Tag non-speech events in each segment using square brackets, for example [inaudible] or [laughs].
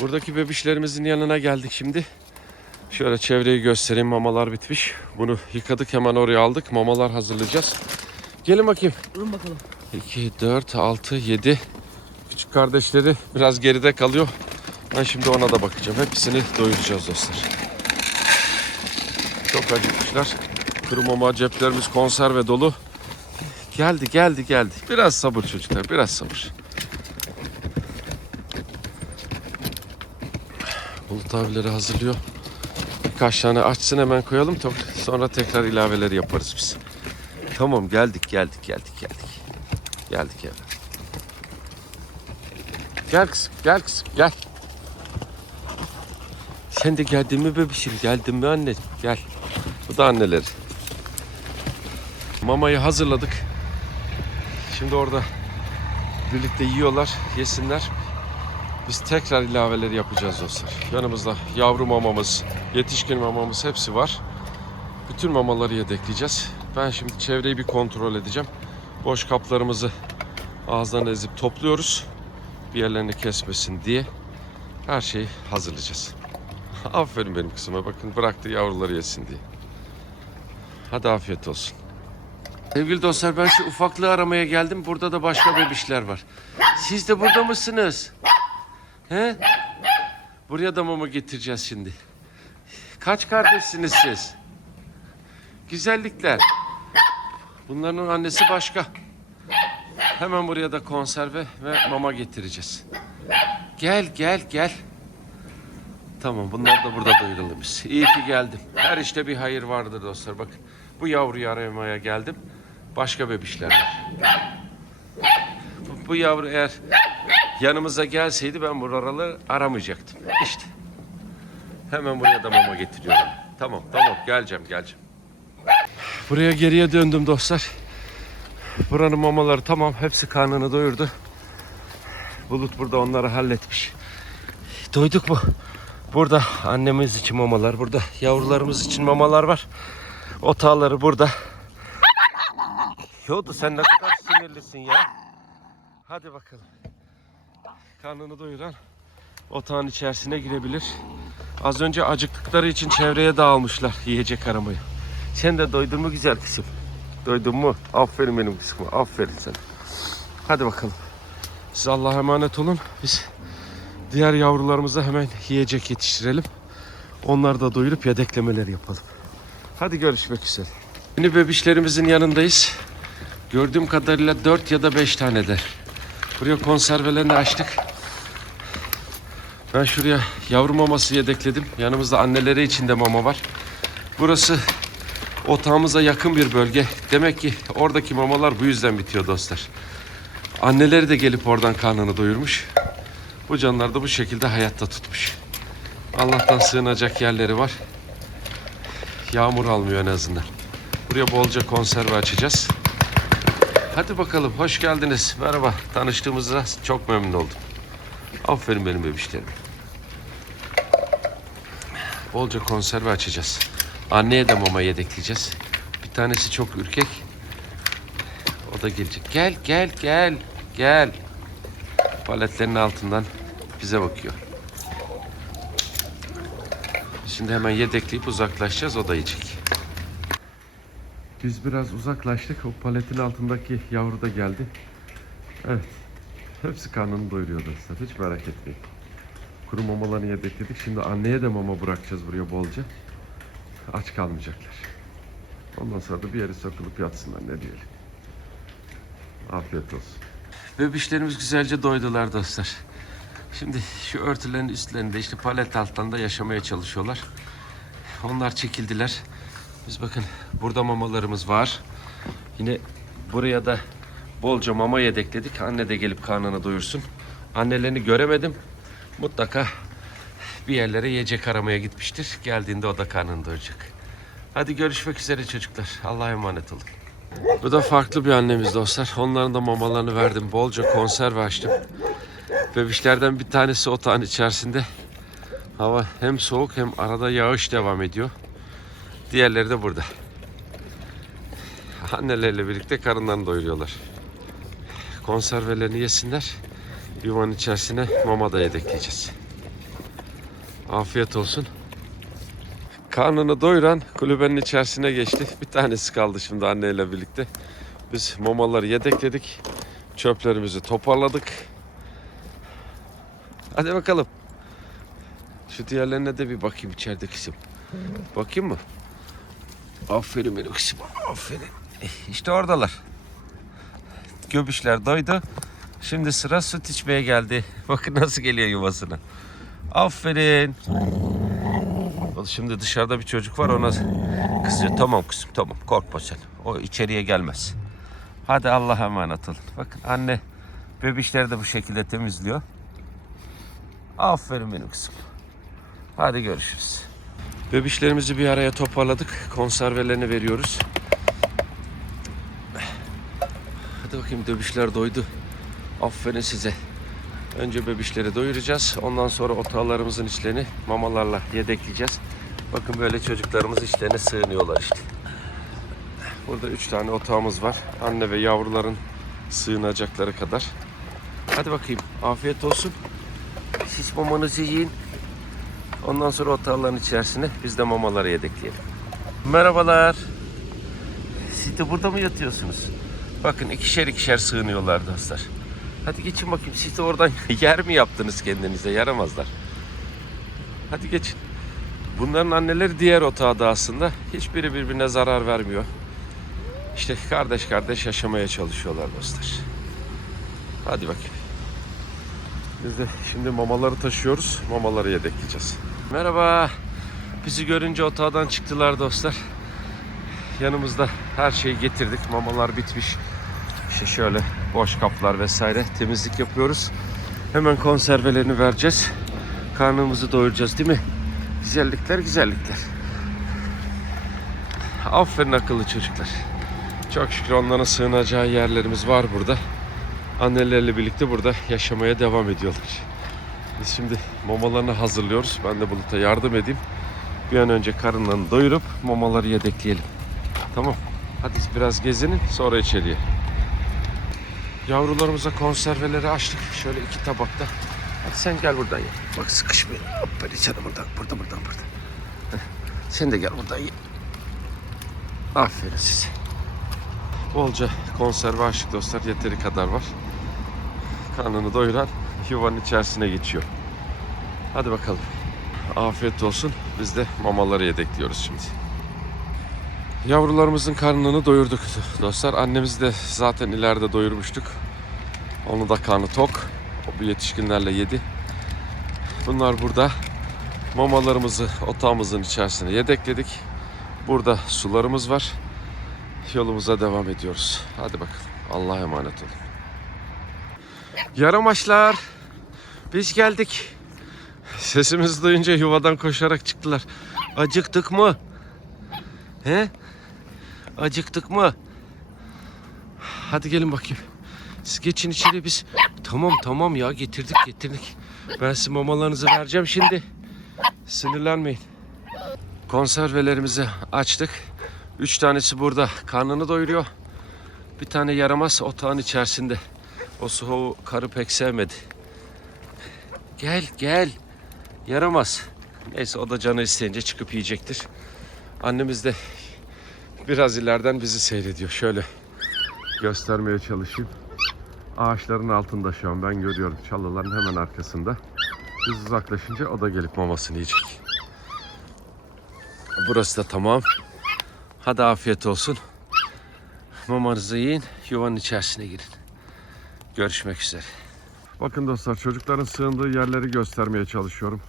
Buradaki bebişlerimizin yanına geldik şimdi. Şöyle çevreyi göstereyim. Mamalar bitmiş. Bunu yıkadık hemen oraya aldık. Mamalar hazırlayacağız. Gelin bakayım. Durun bakalım. 2, 4, 6, 7. Küçük kardeşleri biraz geride kalıyor. Ben şimdi ona da bakacağım. Hepsini doyuracağız dostlar. Çok acıkmışlar. Kuru mama ceplerimiz konserve dolu. Geldi geldi geldi. Biraz sabır çocuklar biraz sabır. Bulut abileri hazırlıyor. Birkaç tane açsın hemen koyalım. Sonra tekrar ilaveleri yaparız biz. Tamam geldik geldik geldik geldik. Geldik eve. Gel kızım gel kızım gel. Sen de geldin mi bebişim geldin mi anne gel. Bu da anneleri. Mamayı hazırladık. Şimdi orada birlikte yiyorlar yesinler. Biz tekrar ilaveleri yapacağız dostlar. Yanımızda yavru mamamız, yetişkin mamamız hepsi var. Bütün mamaları yedekleyeceğiz. Ben şimdi çevreyi bir kontrol edeceğim. Boş kaplarımızı ağızdan ezip topluyoruz. Bir yerlerini kesmesin diye her şeyi hazırlayacağız. [laughs] Aferin benim kızıma bakın bıraktı yavruları yesin diye. Hadi afiyet olsun. Sevgili dostlar ben şu ufaklığı aramaya geldim. Burada da başka bebişler var. Siz de burada mısınız? He? Buraya da mama getireceğiz şimdi. Kaç kardeşsiniz siz? Güzellikler. Bunların annesi başka. Hemen buraya da konserve ve mama getireceğiz. Gel gel gel. Tamam bunlar da burada doyuralım biz. İyi ki geldim. Her işte bir hayır vardır dostlar. Bakın bu yavruyu aramaya geldim. Başka bebişler var. Bu, bu yavru eğer yanımıza gelseydi ben buraları aramayacaktım. İşte. Hemen buraya da mama getiriyorum. Tamam tamam geleceğim geleceğim. Buraya geriye döndüm dostlar. Buranın mamaları tamam. Hepsi karnını doyurdu. Bulut burada onları halletmiş. Doyduk mu? Burada annemiz için mamalar. Burada yavrularımız için mamalar var. Otağları burada. Yodu sen ne kadar sinirlisin ya. Hadi bakalım. Karnını doyuran otağın içerisine girebilir. Az önce acıktıkları için çevreye dağılmışlar yiyecek aramaya. Sen de doydun mu güzel kızım? Doydun mu? Aferin benim kızıma. Aferin sana. Hadi bakalım. Siz Allah'a emanet olun. Biz diğer yavrularımıza hemen yiyecek yetiştirelim. Onları da doyurup yedeklemeler yapalım. Hadi görüşmek üzere. Yeni bebişlerimizin yanındayız. Gördüğüm kadarıyla 4 ya da 5 tane de. Buraya konservelerini açtık. Ben şuraya yavru maması yedekledim. Yanımızda anneleri için de mama var. Burası otağımıza yakın bir bölge. Demek ki oradaki mamalar bu yüzden bitiyor dostlar. Anneleri de gelip oradan karnını doyurmuş. Bu canlar da bu şekilde hayatta tutmuş. Allah'tan sığınacak yerleri var. Yağmur almıyor en azından. Buraya bolca konserve açacağız. Hadi bakalım hoş geldiniz. Merhaba. Tanıştığımızda çok memnun oldum. Aferin benim bebişlerim. Bolca konserve açacağız. Anneye de mama yedekleyeceğiz. Bir tanesi çok ürkek. O da gelecek. Gel gel gel gel. Paletlerin altından bize bakıyor. Şimdi hemen yedekleyip uzaklaşacağız. O da yiyecek. Biz biraz uzaklaştık. O paletin altındaki yavru da geldi. Evet. Hepsi karnını doyuruyor dostlar. Hiç merak etmeyin. Kuru mamalarını yedekledik. Şimdi anneye de mama bırakacağız buraya bolca. Aç kalmayacaklar. Ondan sonra da bir yere sokulup yatsınlar ne diyelim. Afiyet olsun. Bebişlerimiz güzelce doydular dostlar. Şimdi şu örtülerin üstlerinde işte palet altlarında yaşamaya çalışıyorlar. Onlar çekildiler. Biz bakın burada mamalarımız var. Yine buraya da bolca mama yedekledik. Anne de gelip karnını doyursun. Annelerini göremedim. Mutlaka bir yerlere yiyecek aramaya gitmiştir. Geldiğinde o da karnını doyuracak. Hadi görüşmek üzere çocuklar. Allah'a emanet olun. Bu da farklı bir annemiz dostlar. Onların da mamalarını verdim. Bolca konserve açtım. Bebişlerden bir tanesi otağın içerisinde. Hava hem soğuk hem arada yağış devam ediyor. Diğerleri de burada. Anneleriyle birlikte karınlarını doyuruyorlar. Konservelerini yesinler. Yuvanın içerisine mama da yedekleyeceğiz. Afiyet olsun. Karnını doyuran kulübenin içerisine geçti. Bir tanesi kaldı şimdi anneyle birlikte. Biz mamaları yedekledik. Çöplerimizi toparladık. Hadi bakalım. Şu diğerlerine de bir bakayım içeride kızım. Bakayım mı? Aferin benim kızım. Aferin. İşte oradalar. Göbüşler doydu. Şimdi sıra süt içmeye geldi. [laughs] Bakın nasıl geliyor yuvasına. Aferin. Şimdi dışarıda bir çocuk var ona kızıyor. Tamam kızım tamam korkma sen. O içeriye gelmez. Hadi Allah'a emanet olun. Bakın anne bebişleri de bu şekilde temizliyor. Aferin benim kızım. Hadi görüşürüz. Bebişlerimizi bir araya toparladık. Konservelerini veriyoruz. Hadi bakayım bebişler doydu. Aferin size. Önce bebişleri doyuracağız. Ondan sonra otağlarımızın içlerini mamalarla yedekleyeceğiz. Bakın böyle çocuklarımız içlerine sığınıyorlar işte. Burada üç tane otağımız var. Anne ve yavruların sığınacakları kadar. Hadi bakayım. Afiyet olsun. Siz mamanızı yiyin. Ondan sonra otağların içerisine biz de mamaları yedekleyelim. Merhabalar. Siz de burada mı yatıyorsunuz? Bakın ikişer ikişer sığınıyorlar dostlar. Hadi geçin bakayım siz de oradan [laughs] yer mi yaptınız kendinize yaramazlar. Hadi geçin. Bunların anneleri diğer otağda aslında. Hiçbiri birbirine zarar vermiyor. İşte kardeş kardeş yaşamaya çalışıyorlar dostlar. Hadi bakayım. Biz de şimdi mamaları taşıyoruz. Mamaları yedekleyeceğiz. Merhaba. Bizi görünce otağdan çıktılar dostlar. Yanımızda her şeyi getirdik. Mamalar bitmiş. İşte şöyle boş kaplar vesaire temizlik yapıyoruz. Hemen konservelerini vereceğiz. Karnımızı doyuracağız değil mi? Güzellikler güzellikler. Aferin akıllı çocuklar. Çok şükür onların sığınacağı yerlerimiz var burada. Anneleriyle birlikte burada yaşamaya devam ediyorlar. Biz şimdi mamalarını hazırlıyoruz. Ben de Bulut'a yardım edeyim. Bir an önce karınlarını doyurup mamaları yedekleyelim. Tamam. Hadi biraz gezinin sonra içeriye. Yavrularımıza konserveleri açtık. Şöyle iki tabakta. Hadi sen gel buradan ye. Bak sıkışmayın. Hoppa içeri buradan. Burada buradan burada. Sen de gel buradan ye. Aferin size. Bolca konserve açtık dostlar. Yeteri kadar var. Karnını doyuran yuvanın içerisine geçiyor. Hadi bakalım. Afiyet olsun. Biz de mamaları yedekliyoruz şimdi. Yavrularımızın karnını doyurduk dostlar. Annemizi de zaten ileride doyurmuştuk. Onu da karnı tok. O bu yetişkinlerle yedi. Bunlar burada. Mamalarımızı otağımızın içerisine yedekledik. Burada sularımız var. Yolumuza devam ediyoruz. Hadi bakalım. Allah'a emanet olun. Yaramaşlar. Biz geldik. Sesimizi duyunca yuvadan koşarak çıktılar. Acıktık mı? He? Acıktık mı? Hadi gelin bakayım. Siz geçin içeri biz. Tamam tamam ya getirdik getirdik. Ben size mamalarınızı vereceğim şimdi. Sinirlenmeyin. Konservelerimizi açtık. Üç tanesi burada karnını doyuruyor. Bir tane yaramaz otağın içerisinde. O soğuğu karı pek sevmedi. Gel gel. Yaramaz. Neyse o da canı isteyince çıkıp yiyecektir. Annemiz de biraz ileriden bizi seyrediyor. Şöyle göstermeye çalışayım. Ağaçların altında şu an ben görüyorum. Çalıların hemen arkasında. Biz uzaklaşınca o da gelip mamasını yiyecek. Burası da tamam. Hadi afiyet olsun. Mamanızı yiyin. Yuvanın içerisine girin. Görüşmek üzere. Bakın dostlar çocukların sığındığı yerleri göstermeye çalışıyorum.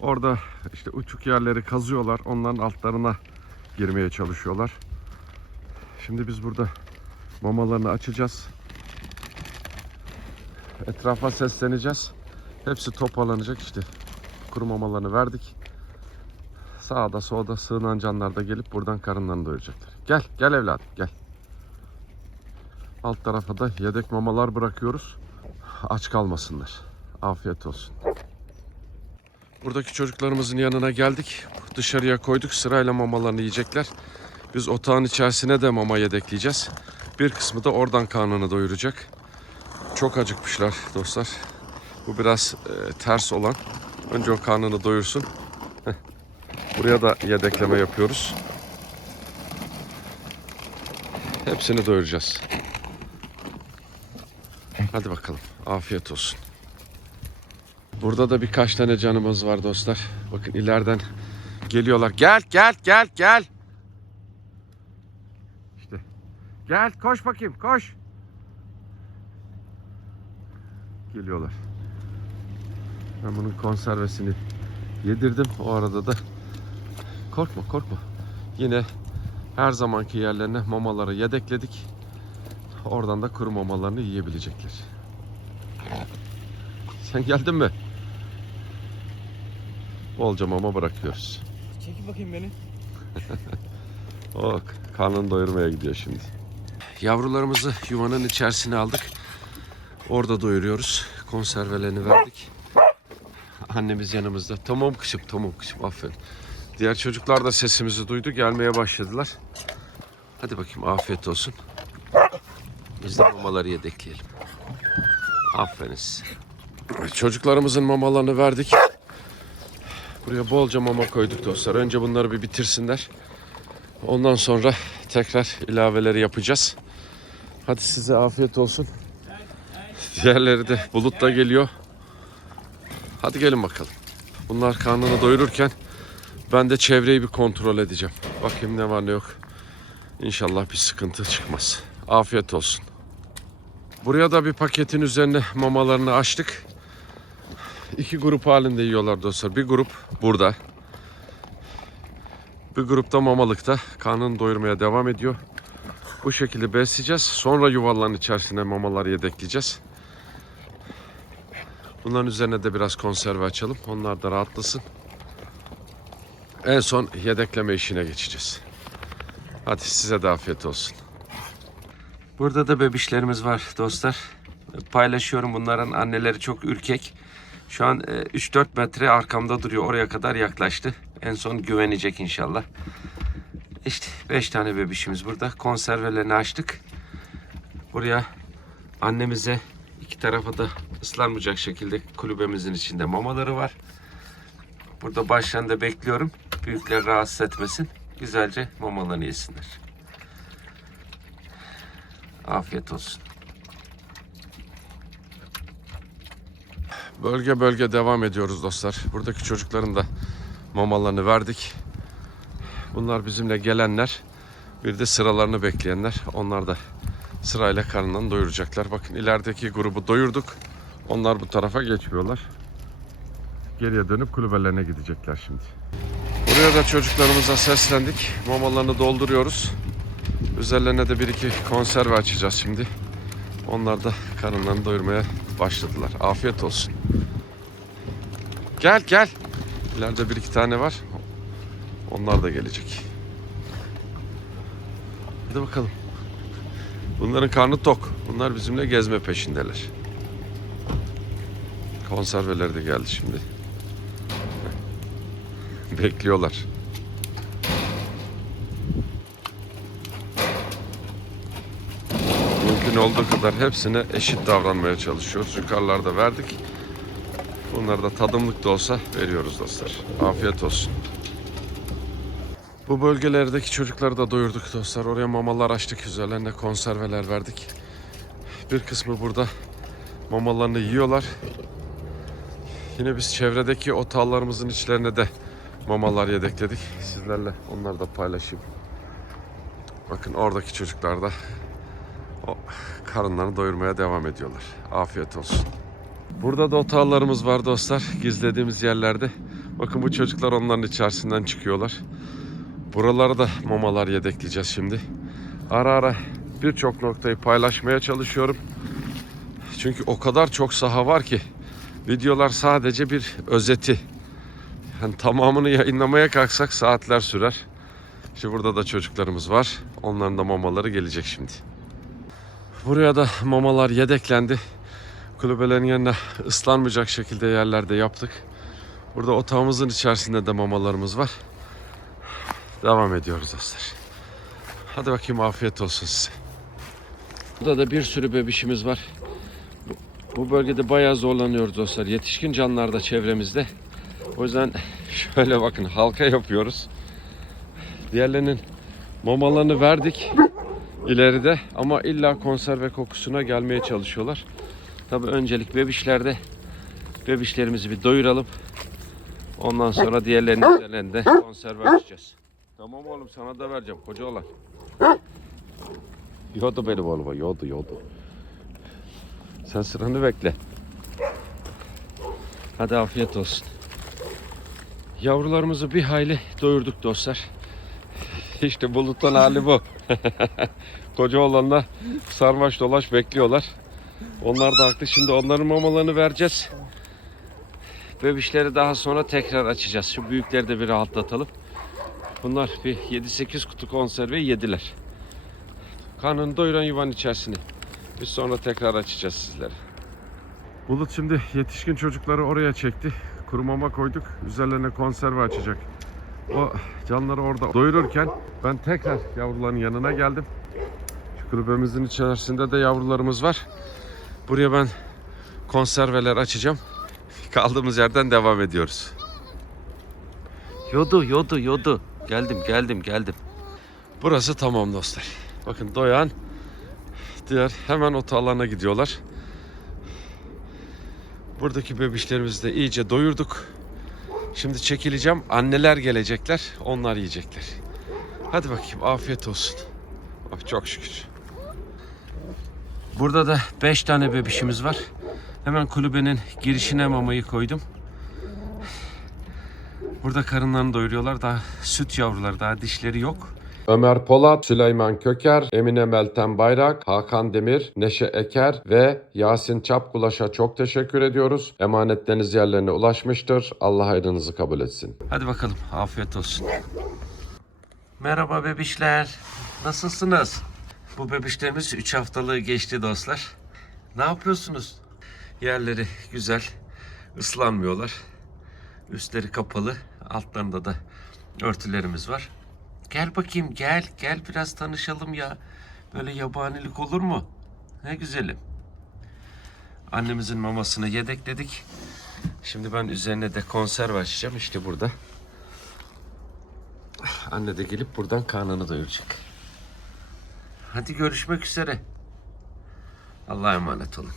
Orada işte uçuk yerleri kazıyorlar. Onların altlarına girmeye çalışıyorlar. Şimdi biz burada mamalarını açacağız. Etrafa sesleneceğiz. Hepsi toparlanacak işte. Kuru mamalarını verdik. Sağda solda sığınan canlar da gelip buradan karınlarını doyuracaklar. Gel, gel evladım, gel. Alt tarafa da yedek mamalar bırakıyoruz. Aç kalmasınlar. Afiyet olsun. Buradaki çocuklarımızın yanına geldik. Dışarıya koyduk. Sırayla mamalarını yiyecekler. Biz otağın içerisine de mama yedekleyeceğiz. Bir kısmı da oradan karnını doyuracak. Çok acıkmışlar dostlar. Bu biraz e, ters olan. Önce o karnını doyursun. Buraya da yedekleme yapıyoruz. Hepsini doyuracağız. Hadi bakalım. Afiyet olsun. Burada da birkaç tane canımız var dostlar. Bakın ileriden geliyorlar. Gel gel gel gel. İşte. Gel koş bakayım koş. Geliyorlar. Ben bunun konservesini yedirdim. O arada da korkma korkma. Yine her zamanki yerlerine mamaları yedekledik. Oradan da kuru mamalarını yiyebilecekler. Sen geldin mi? Bolca mama bırakıyoruz. Çekin bakayım beni. [laughs] O karnını doyurmaya gidiyor şimdi. Yavrularımızı yuvanın içerisine aldık. Orada doyuruyoruz. Konservelerini verdik. Annemiz yanımızda. Tamam kışım, tamam kışım. Aferin. Diğer çocuklar da sesimizi duydu. Gelmeye başladılar. Hadi bakayım afiyet olsun. Biz de mamaları yedekleyelim. Aferin size. Çocuklarımızın mamalarını verdik. Buraya bolca mama koyduk dostlar. Önce bunları bir bitirsinler. Ondan sonra tekrar ilaveleri yapacağız. Hadi size afiyet olsun. Diğerleri de bulutla geliyor. Hadi gelin bakalım. Bunlar karnını doyururken ben de çevreyi bir kontrol edeceğim. Bakayım ne var ne yok. İnşallah bir sıkıntı çıkmaz. Afiyet olsun. Buraya da bir paketin üzerine mamalarını açtık. İki grup halinde yiyorlar dostlar. Bir grup burada. Bir grupta mamalıkta karnını doyurmaya devam ediyor. Bu şekilde besleyeceğiz. Sonra yuvaların içerisine mamalar yedekleyeceğiz. Bunların üzerine de biraz konserve açalım. Onlar da rahatlasın. En son yedekleme işine geçeceğiz. Hadi size de afiyet olsun. Burada da bebişlerimiz var dostlar. Paylaşıyorum bunların anneleri çok ürkek. Şu an e, 3-4 metre arkamda duruyor. Oraya kadar yaklaştı. En son güvenecek inşallah. İşte 5 tane bebişimiz burada. Konservelerini açtık. Buraya annemize iki tarafa da ıslanmayacak şekilde kulübemizin içinde mamaları var. Burada başlarında bekliyorum. Büyükler rahatsız etmesin. Güzelce mamalarını yesinler. Afiyet olsun. Bölge bölge devam ediyoruz dostlar. Buradaki çocukların da mamalarını verdik. Bunlar bizimle gelenler. Bir de sıralarını bekleyenler. Onlar da sırayla karnından doyuracaklar. Bakın ilerideki grubu doyurduk. Onlar bu tarafa geçmiyorlar. Geriye dönüp kulübelerine gidecekler şimdi. Buraya da çocuklarımıza seslendik. Mamalarını dolduruyoruz. Üzerlerine de bir iki konserve açacağız şimdi. Onlar da karınlarını doyurmaya başladılar. Afiyet olsun. Gel gel. İleride bir iki tane var. Onlar da gelecek. Hadi bakalım. Bunların karnı tok. Bunlar bizimle gezme peşindeler. Konserveleri de geldi şimdi. Bekliyorlar. Mümkün olduğu kadar hepsine eşit davranmaya çalışıyoruz. Yukarılarda verdik. Bunları da tadımlık da olsa veriyoruz dostlar. Afiyet olsun. Bu bölgelerdeki çocukları da doyurduk dostlar. Oraya mamalar açtık. Üzerlerine konserveler verdik. Bir kısmı burada mamalarını yiyorlar. Yine biz çevredeki otağlarımızın içlerine de mamalar yedekledik. Sizlerle onları da paylaşayım. Bakın oradaki çocuklar da karınlarını doyurmaya devam ediyorlar. Afiyet olsun. Burada da otağlarımız var dostlar. Gizlediğimiz yerlerde. Bakın bu çocuklar onların içerisinden çıkıyorlar. Buralara da mamalar yedekleyeceğiz şimdi. Ara ara birçok noktayı paylaşmaya çalışıyorum. Çünkü o kadar çok saha var ki videolar sadece bir özeti. Yani tamamını yayınlamaya kalksak saatler sürer. İşte burada da çocuklarımız var. Onların da mamaları gelecek şimdi. Buraya da mamalar yedeklendi. Kulübelerin yanına ıslanmayacak şekilde yerlerde yaptık. Burada otağımızın içerisinde de mamalarımız var. Devam ediyoruz dostlar. Hadi bakayım afiyet olsun size. Burada da bir sürü bebişimiz var. Bu, bölgede bayağı zorlanıyoruz dostlar. Yetişkin canlılar da çevremizde. O yüzden [laughs] şöyle bakın halka yapıyoruz. Diğerlerinin mamalarını verdik ileride ama illa konserve kokusuna gelmeye çalışıyorlar. Tabi öncelik bebişlerde bebişlerimizi bir doyuralım. Ondan sonra diğerlerinin üzerlerinde konserve açacağız. Tamam oğlum sana da vereceğim koca olan. Yodu benim oğluma yodu yodu. Sen sıranı bekle. Hadi afiyet olsun. Yavrularımızı bir hayli doyurduk dostlar. İşte buluttan hali bu. [laughs] Koca olanla sarmaş dolaş bekliyorlar. Onlar da haklı. Şimdi onların mamalarını vereceğiz. Bebişleri daha sonra tekrar açacağız. Şu büyükleri de bir rahatlatalım. Bunlar bir 7-8 kutu konserve yediler. Karnını doyuran yuvanın içerisine. Biz sonra tekrar açacağız sizlere. Bulut şimdi yetişkin çocukları oraya çekti. Kuru mama koyduk. Üzerlerine konserve açacak. O canları orada doyururken ben tekrar yavruların yanına geldim. Şu kulübemizin içerisinde de yavrularımız var. Buraya ben konserveler açacağım. Kaldığımız yerden devam ediyoruz. Yodu, yodu, yodu. Geldim, geldim, geldim. Burası tamam dostlar. Bakın doyan diğer hemen otu alana gidiyorlar. Buradaki bebişlerimizi de iyice doyurduk. Şimdi çekileceğim. Anneler gelecekler. Onlar yiyecekler. Hadi bakayım afiyet olsun. Oh, çok şükür. Burada da 5 tane bebişimiz var. Hemen kulübenin girişine mamayı koydum. Burada karınlarını doyuruyorlar. Daha süt yavrular, daha dişleri yok. Ömer Polat, Süleyman Köker, Emine Meltem Bayrak, Hakan Demir, Neşe Eker ve Yasin Çapkulaş'a çok teşekkür ediyoruz. Emanetleriniz yerlerine ulaşmıştır. Allah hayrınızı kabul etsin. Hadi bakalım afiyet olsun. Merhaba bebişler. Nasılsınız? Bu bebişlerimiz 3 haftalığı geçti dostlar. Ne yapıyorsunuz? Yerleri güzel. ıslanmıyorlar. Üstleri kapalı. Altlarında da örtülerimiz var. Gel bakayım gel. Gel biraz tanışalım ya. Böyle yabanilik olur mu? Ne güzelim. Annemizin mamasını yedekledik. Şimdi ben üzerine de konserve açacağım. İşte burada. Anne de gelip buradan karnını doyuracak. Hadi görüşmek üzere. Allah'a emanet olun.